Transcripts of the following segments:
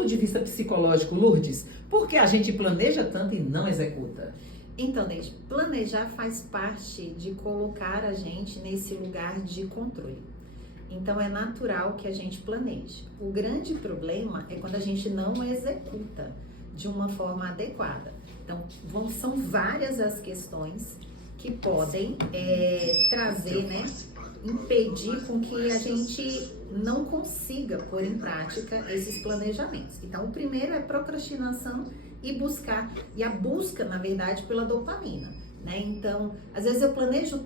ponto de vista psicológico, Lourdes, por que a gente planeja tanto e não executa? Então, Neide, planejar faz parte de colocar a gente nesse lugar de controle. Então, é natural que a gente planeje. O grande problema é quando a gente não executa de uma forma adequada. Então, são várias as questões que podem trazer, né, impedir com que a gente não consiga pôr em prática esses planejamentos. Então, o primeiro é procrastinação e a busca, na verdade, pela dopamina, né? Então, às vezes eu planejo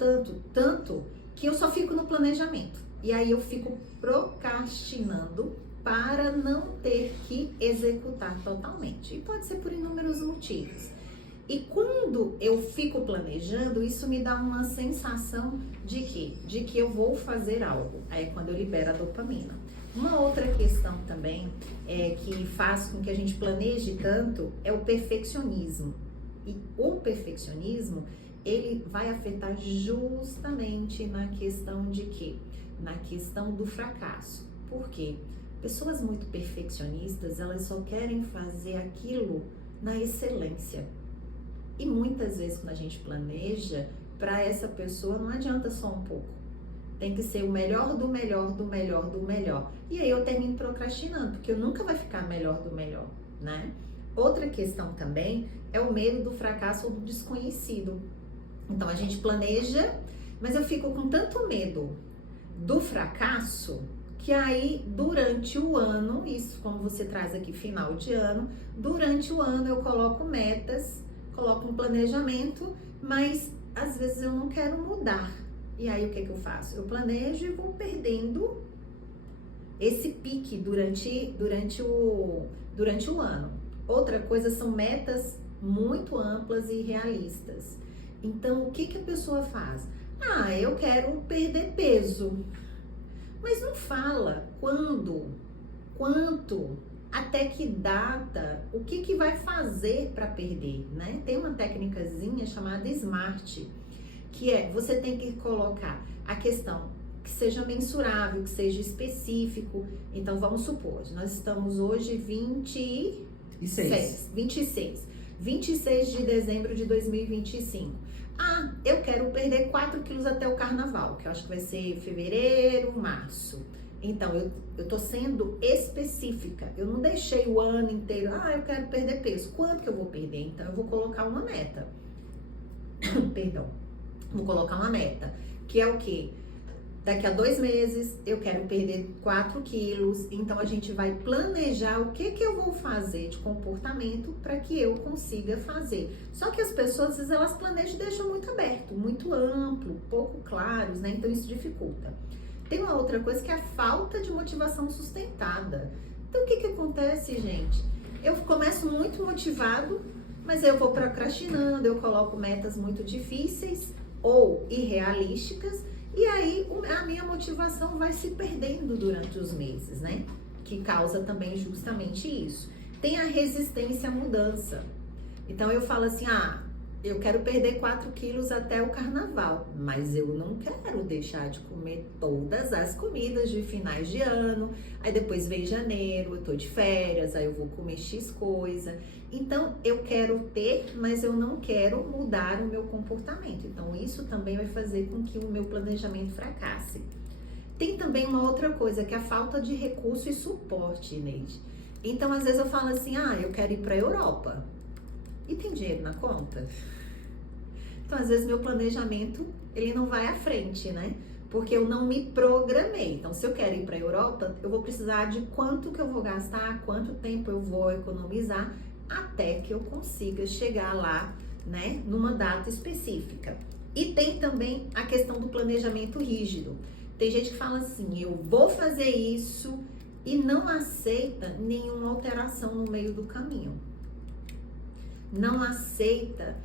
tanto que eu só fico no planejamento. E aí eu fico procrastinando para não ter que executar totalmente. E pode ser por inúmeros motivos. E quando eu fico planejando, isso me dá uma sensação de quê? De que eu vou fazer algo. Aí é quando eu libero a dopamina. Uma outra questão também que faz com que a gente planeje tanto é o perfeccionismo. E o perfeccionismo, ele vai afetar justamente na questão de quê? Na questão do fracasso. Por quê? Pessoas muito perfeccionistas, elas só querem fazer aquilo na excelência. E muitas vezes quando a gente planeja, para essa pessoa não adianta só um pouco. Tem que ser o melhor do melhor, do melhor, do melhor. E aí eu termino procrastinando, porque eu nunca vai ficar melhor do melhor, né? Outra questão também é o medo do fracasso ou do desconhecido. Então a gente planeja, mas eu fico com tanto medo do fracasso que aí durante o ano, isso como você traz aqui final de ano, durante o ano eu coloco metas, coloco um planejamento, mas às vezes eu não quero mudar. E aí o que eu faço? Eu planejo e vou perdendo esse pique durante o ano. Outra coisa são metas muito amplas e realistas. Então o que a pessoa faz? Ah, eu quero perder peso. Mas não fala quando, quanto, até que data, o que vai fazer para perder, né? Tem uma técnicazinha chamada SMART, que você tem que colocar a questão que seja mensurável, que seja específico. Então, vamos supor, nós estamos hoje 26 de dezembro de 2025. Ah, eu quero perder 4 quilos até o carnaval, que eu acho que vai ser fevereiro, março. Então, eu tô sendo específica. Eu não deixei o ano inteiro, eu quero perder peso. Quanto que eu vou perder? Então, eu vou colocar uma meta. Perdão. Vou colocar uma meta, que é o quê? Daqui a 2 meses eu quero perder 4 quilos, então a gente vai planejar o que eu vou fazer de comportamento para que eu consiga fazer. Só que as pessoas, às vezes, elas planejam e deixam muito aberto, muito amplo, pouco claros, né? Então isso dificulta. Tem uma outra coisa que é a falta de motivação sustentada. Então o que acontece, gente? Eu começo muito motivado, mas eu vou procrastinando, eu coloco metas muito difíceis ou irrealísticas, e aí a minha motivação vai se perdendo durante os meses, né? Que causa também justamente isso. Tem a resistência à mudança. Então eu falo assim, eu quero perder 4 quilos até o carnaval, mas eu não quero deixar de comer todas as comidas de finais de ano, aí depois vem janeiro, eu tô de férias, aí eu vou comer X coisa. Então, eu quero ter, mas eu não quero mudar o meu comportamento. Então, isso também vai fazer com que o meu planejamento fracasse. Tem também uma outra coisa, que é a falta de recurso e suporte, Neide. Então, às vezes eu falo assim, eu quero ir para a Europa. E tem dinheiro na conta? Então, às vezes, meu planejamento, ele não vai à frente, né? Porque eu não me programei. Então, se eu quero ir para a Europa, eu vou precisar de quanto que eu vou gastar, quanto tempo eu vou economizar, até que eu consiga chegar lá, né, numa data específica. E tem também a questão do planejamento rígido. Tem gente que fala assim, eu vou fazer isso e não aceita nenhuma alteração no meio do caminho. Não aceita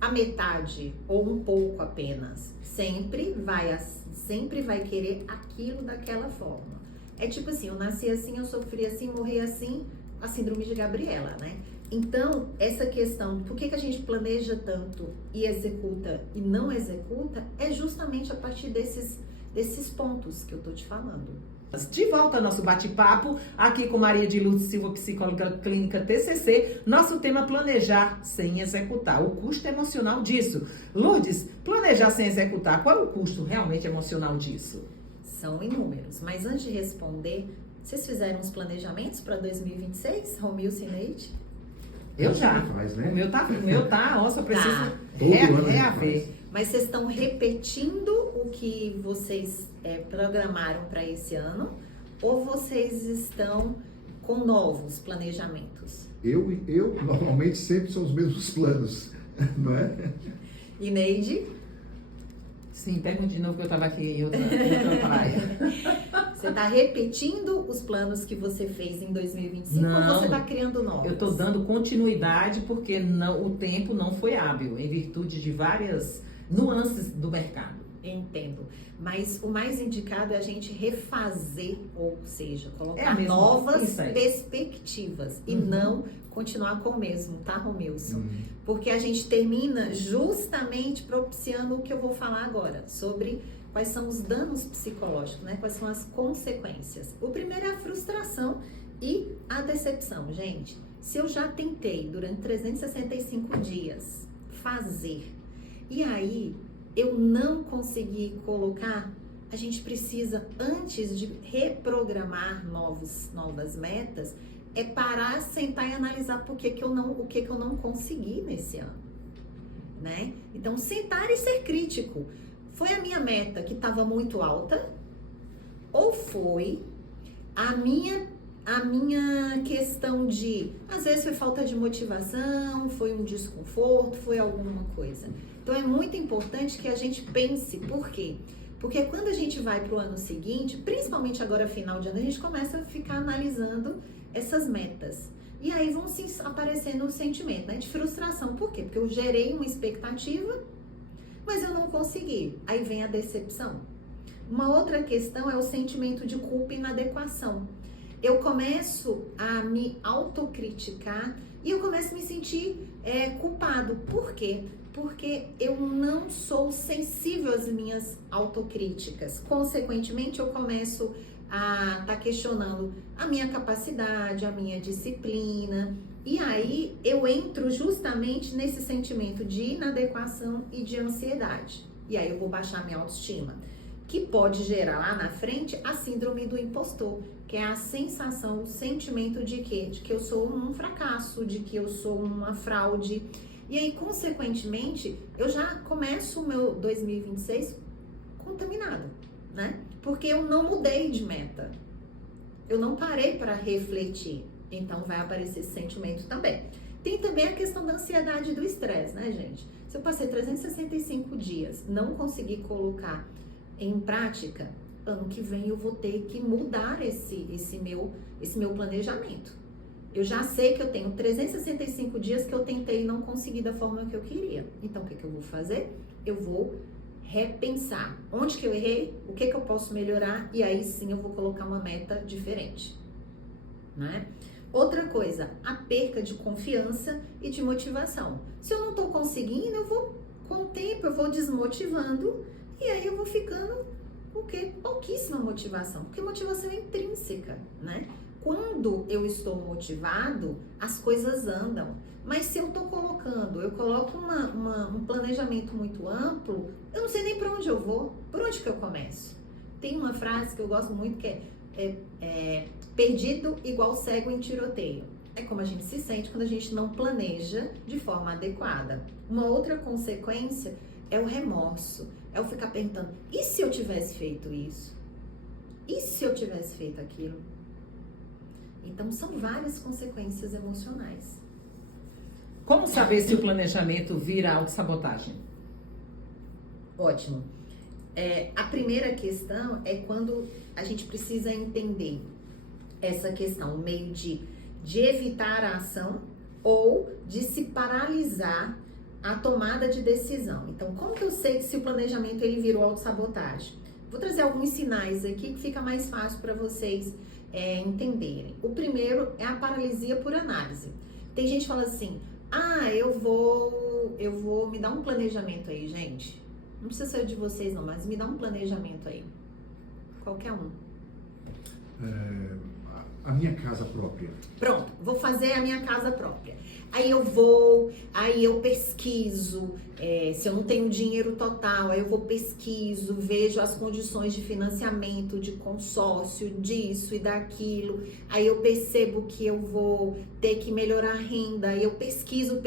a metade ou um pouco apenas. Sempre vai querer aquilo daquela forma. É tipo assim, eu nasci assim, eu sofri assim, morri assim, a síndrome de Gabriela, né? Então, essa questão, por que a gente planeja tanto e executa e não executa, é justamente a partir desses pontos que eu tô te falando. De volta ao nosso bate-papo, aqui com Maria de Lourdes Silva, psicóloga clínica TCC. Nosso tema: planejar sem executar. O custo emocional disso. Lourdes, planejar sem executar, qual é o custo realmente emocional disso? São inúmeros, mas antes de responder, vocês fizeram os planejamentos para 2026, Romilson e Neide? Eu já. Faz, né? O meu tá, nossa, eu preciso Todo ano a gente reaver. faz. Mas vocês estão repetindo o que vocês programaram para esse ano? Ou vocês estão com novos planejamentos? Eu normalmente sempre são os mesmos planos, não é? E Neide? Sim, pergunte de novo que eu estava aqui em outra praia. Você está repetindo os planos que você fez em 2025 Não, ou você está criando novos? Eu estou dando continuidade porque o tempo não foi hábil, em virtude de várias nuances do mercado. Entendo. Mas o mais indicado é a gente refazer, ou seja, colocar mesmo, novas isso aí. perspectivas e não continuar com o mesmo, tá, Romilson? Uhum. Porque a gente termina justamente propiciando o que eu vou falar agora, sobre quais são os danos psicológicos, né? Quais são as consequências. O primeiro é a frustração e a decepção. Gente, se eu já tentei durante 365 dias fazer e aí eu não consegui colocar, a gente precisa, antes de reprogramar novas metas, é parar, sentar e analisar o que que eu não consegui nesse ano, né? Então, sentar e ser crítico. Foi a minha meta que estava muito alta? Ou foi a minha questão de, às vezes foi falta de motivação, foi um desconforto, foi alguma coisa. Então é muito importante que a gente pense, por quê? Porque quando a gente vai para o ano seguinte, principalmente agora final de ano, a gente começa a ficar analisando essas metas. E aí vão se aparecendo o sentimento, né, de frustração. Por quê? Porque eu gerei uma expectativa, mas eu não consegui. Aí vem a decepção. Uma outra questão é o sentimento de culpa e inadequação. Eu começo a me autocriticar e eu começo a me sentir culpado. Por quê? Porque eu não sou sensível às minhas autocríticas. Consequentemente, eu começo a estar questionando a minha capacidade, a minha disciplina. E aí, eu entro justamente nesse sentimento de inadequação e de ansiedade. E aí, eu vou baixar minha autoestima, que pode gerar lá na frente a síndrome do impostor, que é a sensação, o sentimento de quê? De que eu sou um fracasso, de que eu sou uma fraude. E aí, consequentemente, eu já começo o meu 2026 contaminado, né? Porque eu não mudei de meta. Eu não parei para refletir. Então, vai aparecer esse sentimento também. Tem também a questão da ansiedade e do estresse, né, gente? Se eu passei 365 dias, não consegui colocar em prática, ano que vem eu vou ter que mudar esse meu planejamento. Eu já sei que eu tenho 365 dias que eu tentei e não consegui da forma que eu queria. Então, o que eu vou fazer? Eu vou repensar onde que eu errei, o que eu posso melhorar e aí sim eu vou colocar uma meta diferente, né? Outra coisa, a perca de confiança e de motivação. Se eu não tô conseguindo, eu vou, com o tempo, eu vou desmotivando e aí eu vou ficando com o quê? Pouquíssima motivação, porque motivação é intrínseca, né? Quando eu estou motivado, as coisas andam. Mas se eu coloco um planejamento muito amplo, eu não sei nem para onde eu vou, por onde que eu começo. Tem uma frase que eu gosto muito que é perdido igual cego em tiroteio. É como a gente se sente quando a gente não planeja de forma adequada. Uma outra consequência é o remorso, é o ficar perguntando, e se eu tivesse feito isso? E se eu tivesse feito aquilo? Então, são várias consequências emocionais. Como saber se o planejamento vira autossabotagem? Ótimo. A primeira questão é quando a gente precisa entender essa questão, o meio de evitar a ação ou de se paralisar a tomada de decisão. Então, como que eu sei se o planejamento ele virou autossabotagem? Vou trazer alguns sinais aqui que fica mais fácil para vocês entenderem. O primeiro é a paralisia por análise. Tem gente que fala assim, eu vou me dar um planejamento aí, gente. Não precisa ser de vocês não, mas me dá um planejamento aí. Qualquer um. a minha casa própria. Pronto, vou fazer a minha casa própria. Aí eu pesquiso, se eu não tenho dinheiro total, aí eu vou pesquiso, vejo as condições de financiamento, de consórcio, disso e daquilo. Aí eu percebo que eu vou ter que melhorar a renda, aí eu pesquiso,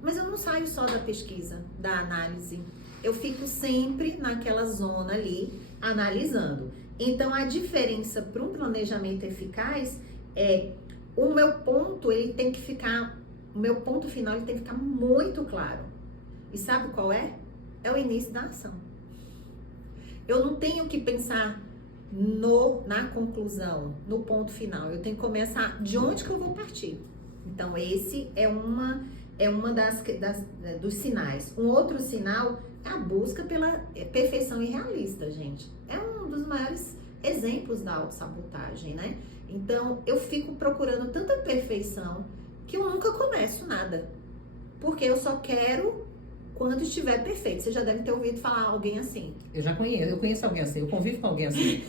mas eu não saio só da pesquisa, da análise. Eu fico sempre naquela zona ali, analisando. Então, a diferença para um planejamento eficaz é o meu ponto final ele tem que ficar muito claro. E sabe qual é? É o início da ação. Eu não tenho que pensar na conclusão, no ponto final. Eu tenho que começar de onde que eu vou partir. Então, esse é uma dos sinais. Um outro sinal é a busca pela perfeição irrealista, gente. É um dos maiores exemplos da autossabotagem, né? Então, eu fico procurando tanta perfeição que eu nunca começo nada. Porque eu só quero quando estiver perfeito. Você já deve ter ouvido falar alguém assim. Eu conheço alguém assim, eu convivo com alguém assim.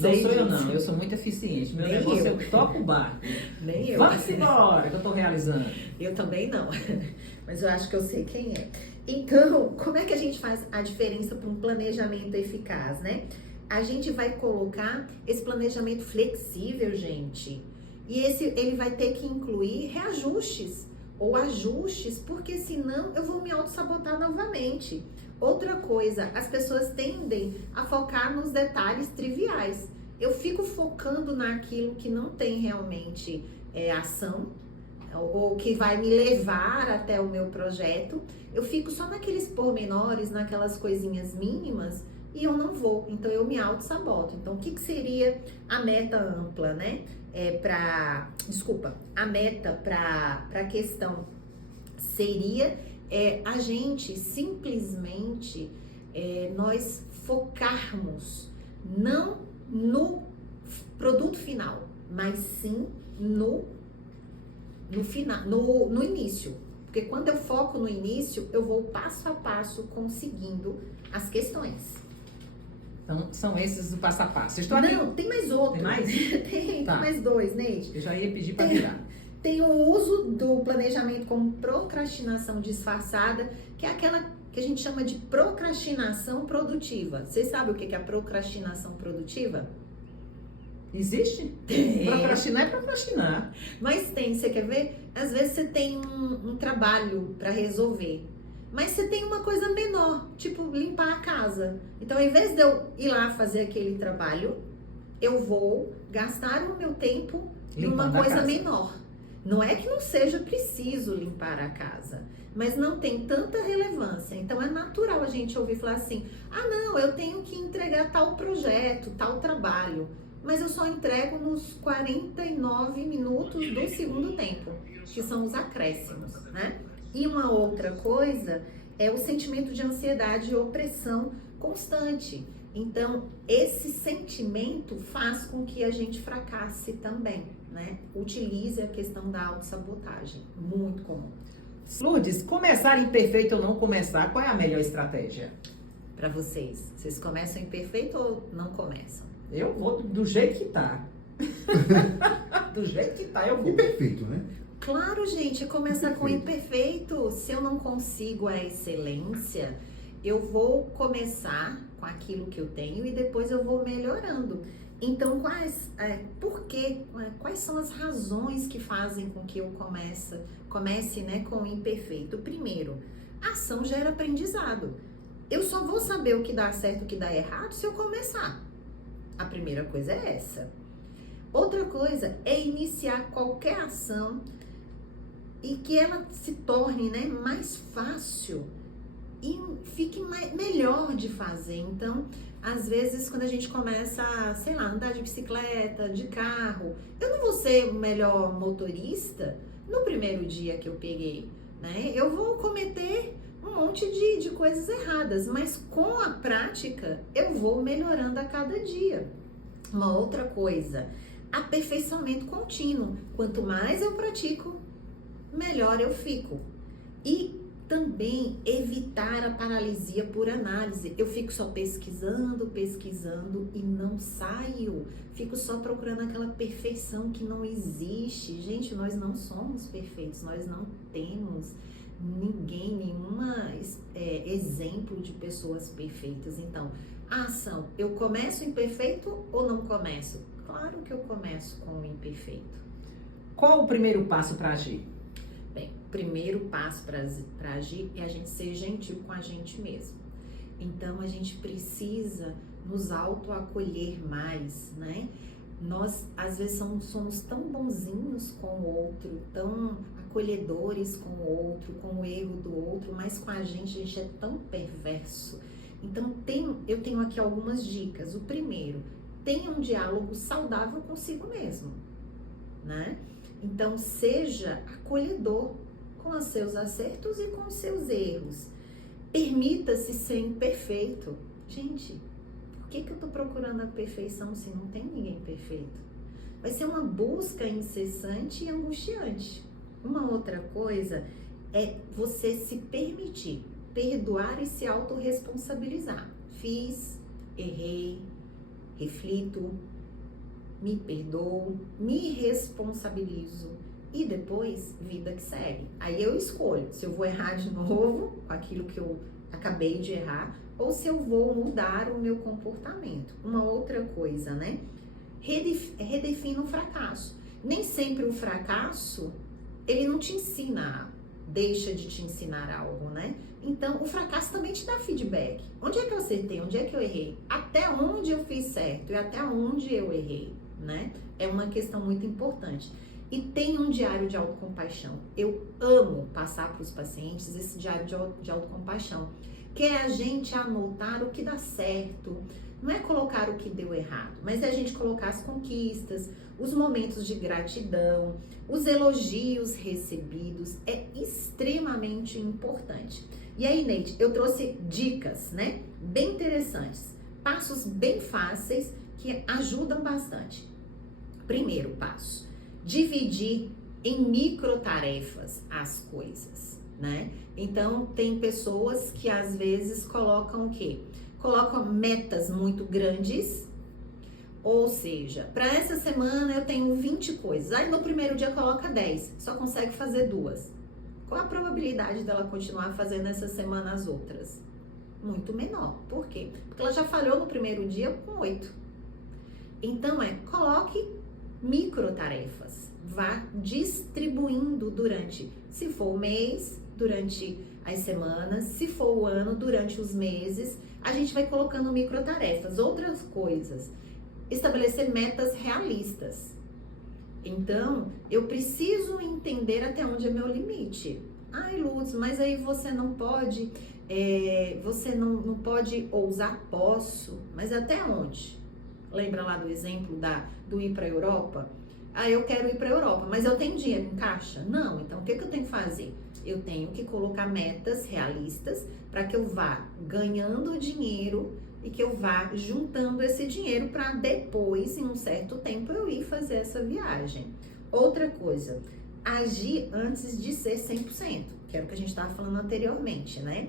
Não sou eu não, eu sou muito eficiente. Meu negócio é eu toco o barco. Nem eu. Vamos embora que eu tô realizando. Eu também não, mas eu acho que eu sei quem é. Então, como é que a gente faz a diferença para um planejamento eficaz, né? A gente vai colocar esse planejamento flexível, gente. E ele vai ter que incluir reajustes ou ajustes, porque senão eu vou me auto-sabotar novamente. Outra coisa, as pessoas tendem a focar nos detalhes triviais. Eu fico focando naquilo que não tem realmente ação, ou que vai me levar até o meu projeto. Eu fico só naqueles pormenores, naquelas coisinhas mínimas, e eu não vou, então eu me auto-saboto. Então, o que seria a meta ampla, né? A meta para a questão seria a gente simplesmente nós focarmos não no produto final, mas sim no final, no início. Porque quando eu foco no início, eu vou passo a passo conseguindo as questões. Então, são esses do passo a passo. Estou aqui. Não, tem mais outro. Tem mais? Tem mais dois, Neide. Eu já ia pedir para virar. Tem o uso do planejamento como procrastinação disfarçada, que é aquela que a gente chama de procrastinação produtiva. Vocês sabem o que é a procrastinação produtiva? Existe? Procrastinar é procrastinar. Mas tem, você quer ver? Às vezes você tem um trabalho para resolver, mas você tem uma coisa menor, tipo limpar a casa. Então, ao invés de eu ir lá fazer aquele trabalho, eu vou gastar o meu tempo numa coisa menor. Não é que não seja preciso limpar a casa, mas não tem tanta relevância. Então, é natural a gente ouvir falar assim, não, eu tenho que entregar tal projeto, tal trabalho, mas eu só entrego nos 49 minutos do segundo tempo, que são os acréscimos, né? E uma outra coisa é o sentimento de ansiedade e opressão constante. Então, esse sentimento faz com que a gente fracasse também, né? Utilize a questão da autossabotagem, muito comum. Lourdes, começar imperfeito ou não começar, qual é a melhor estratégia? Para vocês, vocês começam imperfeito ou não começam? Eu vou do jeito que tá. Do jeito que tá, eu vou. Imperfeito, né? Claro, gente, começar com imperfeito. Se eu não consigo a excelência, eu vou começar com aquilo que eu tenho e depois eu vou melhorando. Então, por quê? Quais são as razões que fazem com que eu comece, né, com o imperfeito? Primeiro, a ação gera aprendizado. Eu só vou saber o que dá certo e o que dá errado se eu começar. A primeira coisa é essa. Outra coisa é iniciar qualquer ação e que ela se torne, né, mais fácil e fique melhor de fazer. Então, às vezes, quando a gente começa a, sei lá, andar de bicicleta, de carro, eu não vou ser o melhor motorista no primeiro dia que eu peguei, né? Eu vou cometer um monte de coisas erradas, mas com a prática, eu vou melhorando a cada dia. Uma outra coisa, aperfeiçoamento contínuo. Quanto mais eu pratico, melhor eu fico. E Também evitar a paralisia por análise. Eu fico só pesquisando e não saio. Fico só procurando aquela perfeição que não existe. Gente, nós não somos perfeitos, nós não temos nenhuma exemplo de pessoas perfeitas. Então, a ação, eu começo imperfeito ou não começo? Claro que eu começo com o imperfeito. Qual o primeiro passo para agir? Bem, o primeiro passo para agir é a gente ser gentil com a gente mesmo. Então, a gente precisa nos autoacolher mais, né? Nós, às vezes, somos tão bonzinhos com o outro, tão acolhedores com o outro, com o erro do outro, mas com a gente é tão perverso. Então, eu tenho aqui algumas dicas. O primeiro, tenha um diálogo saudável consigo mesmo, né? Então, seja acolhedor com os seus acertos e com os seus erros. Permita-se ser imperfeito. Gente, por que eu tô procurando a perfeição se não tem ninguém perfeito? Vai ser uma busca incessante e angustiante. Uma outra coisa é você se permitir perdoar e se autorresponsabilizar. Fiz, errei, reflito, me perdoo, me responsabilizo e depois vida que segue. Aí eu escolho se eu vou errar de novo aquilo que eu acabei de errar ou se eu vou mudar o meu comportamento. Uma outra coisa, né? Redefina o fracasso. Nem sempre o fracasso, ele não te ensina, deixa de te ensinar algo, né? Então, o fracasso também te dá feedback. Onde é que eu acertei? Onde é que eu errei? Até onde eu fiz certo e até onde eu errei, né? É uma questão muito importante. E tem um diário de autocompaixão. Eu amo passar para os pacientes esse diário de autocompaixão, que é a gente anotar o que dá certo. Não é colocar o que deu errado, mas é a gente colocar as conquistas, os momentos de gratidão, os elogios recebidos. É extremamente importante. E aí, Neide, eu trouxe dicas, né? Bem interessantes. Passos bem fáceis que ajudam bastante. Primeiro passo, dividir em microtarefas as coisas, né? Então, tem pessoas que às vezes colocam o quê? Colocam metas muito grandes, ou seja, para essa semana eu tenho 20 coisas. Aí no primeiro dia coloca 10, só consegue fazer 2. Qual a probabilidade dela continuar fazendo essa semana as outras? Muito menor. Por quê? Porque ela já falhou no primeiro dia com 8. Então coloque microtarefas. Vá distribuindo durante, se for o mês, durante as semanas, se for o ano, durante os meses, a gente vai colocando microtarefas. Outras coisas, estabelecer metas realistas. Então, eu preciso entender até onde é meu limite. Ai, Luz, mas aí você não pode, você não pode ousar, posso, mas até onde? Lembra lá do exemplo do ir para a Europa? Ah, eu quero ir para a Europa, mas eu tenho dinheiro em caixa? Não, então o que eu tenho que fazer? Eu tenho que colocar metas realistas para que eu vá ganhando dinheiro e que eu vá juntando esse dinheiro para depois, em um certo tempo, eu ir fazer essa viagem. Outra coisa, agir antes de ser 100%, que era o que a gente estava falando anteriormente, né?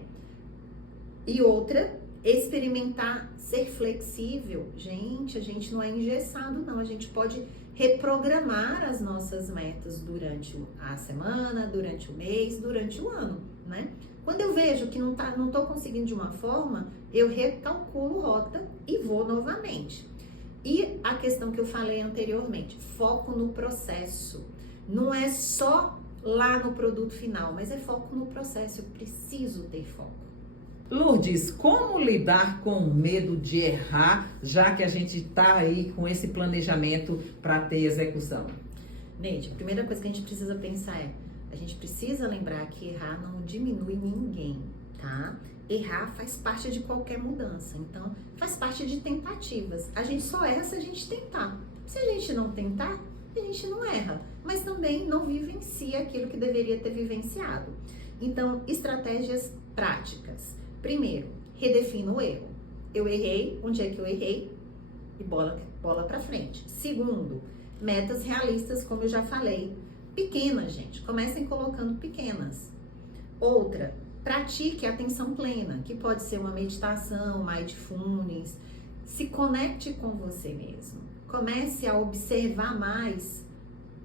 E outra, experimentar ser flexível. Gente, a gente não é engessado, não. A gente pode reprogramar as nossas metas durante a semana, durante o mês, durante o ano, né? Quando eu vejo que não tô conseguindo de uma forma, eu recalculo rota e vou novamente. E a questão que eu falei anteriormente, foco no processo. Não é só lá no produto final, mas é foco no processo. Eu preciso ter foco. Lourdes, como lidar com o medo de errar, já que a gente está aí com esse planejamento para ter execução? Neide, a primeira coisa que a gente precisa pensar a gente precisa lembrar que errar não diminui ninguém, tá? Errar faz parte de qualquer mudança, então faz parte de tentativas. A gente só erra se a gente tentar. Se a gente não tentar, a gente não erra, mas também não vivencia aquilo que deveria ter vivenciado. Então, estratégias práticas. Primeiro, redefina o erro. Eu errei, onde é que eu errei? E bola pra frente. Segundo, metas realistas, como eu já falei. Pequenas, gente. Comecem colocando pequenas. Outra, pratique a atenção plena, que pode ser uma meditação, mindfulness. Se conecte com você mesmo. Comece a observar mais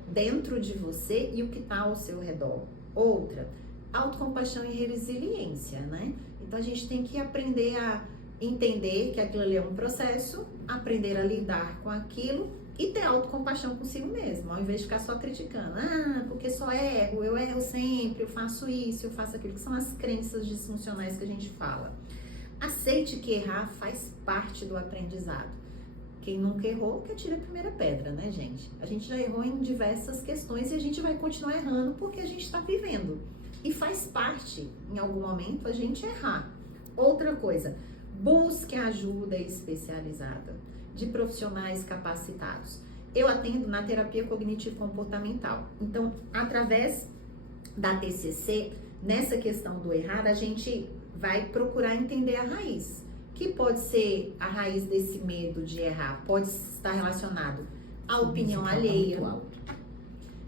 dentro de você e o que está ao seu redor. Outra, autocompaixão e resiliência, né? Então a gente tem que aprender a entender que aquilo ali é um processo, aprender a lidar com aquilo e ter autocompaixão consigo mesmo, ao invés de ficar só criticando. Ah, porque só erro, eu erro sempre, eu faço isso, eu faço aquilo, que são as crenças disfuncionais que a gente fala. Aceite que errar faz parte do aprendizado. Quem nunca errou, que atire a primeira pedra, né, gente? A gente já errou em diversas questões e a gente vai continuar errando porque a gente está vivendo. E faz parte, em algum momento, a gente errar. Outra coisa, busque ajuda especializada de profissionais capacitados. Eu atendo na terapia cognitivo-comportamental. Então, através da TCC, nessa questão do errar, a gente vai procurar entender a raiz, que pode ser a raiz desse medo de errar, pode estar relacionado à opinião alheia.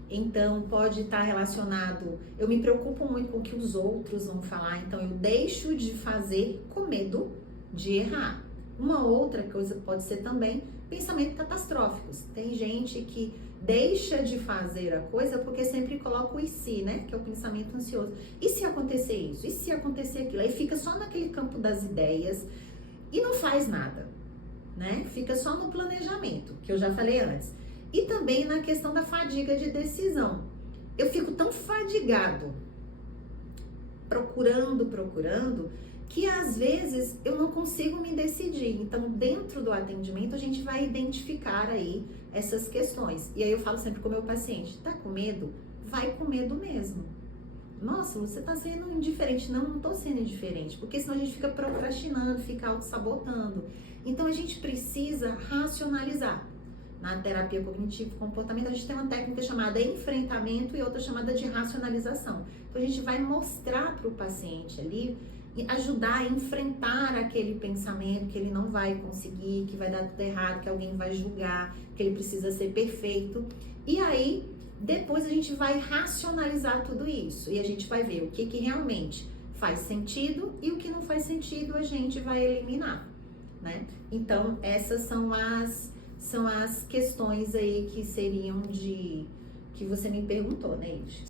Então, pode estar relacionado, eu me preocupo muito com o que os outros vão falar, então eu deixo de fazer com medo de errar. Uma outra coisa pode ser também pensamentos catastróficos. Tem gente que deixa de fazer a coisa porque sempre coloca o e se, né? Que é o pensamento ansioso. E se acontecer isso? E se acontecer aquilo? Aí fica só naquele campo das ideias e não faz nada, né? Fica só no planejamento, que eu já falei antes. E também na questão da fadiga de decisão. Eu fico tão fadigado, procurando, que às vezes eu não consigo me decidir. Então, dentro do atendimento, a gente vai identificar aí essas questões. E aí eu falo sempre com o meu paciente, tá com medo? Vai com medo mesmo. Nossa, você tá sendo indiferente. Não tô sendo indiferente, porque senão a gente fica procrastinando, fica auto-sabotando. Então, a gente precisa racionalizar. Na terapia cognitivo-comportamental, a gente tem uma técnica chamada enfrentamento e outra chamada de racionalização. Então, a gente vai mostrar para o paciente ali e ajudar a enfrentar aquele pensamento que ele não vai conseguir, que vai dar tudo errado, que alguém vai julgar, que ele precisa ser perfeito. E aí, depois a gente vai racionalizar tudo isso e a gente vai ver o que realmente faz sentido e o que não faz sentido a gente vai eliminar, né? Então, essas são as questões aí que seriam que você me perguntou, né, Iris?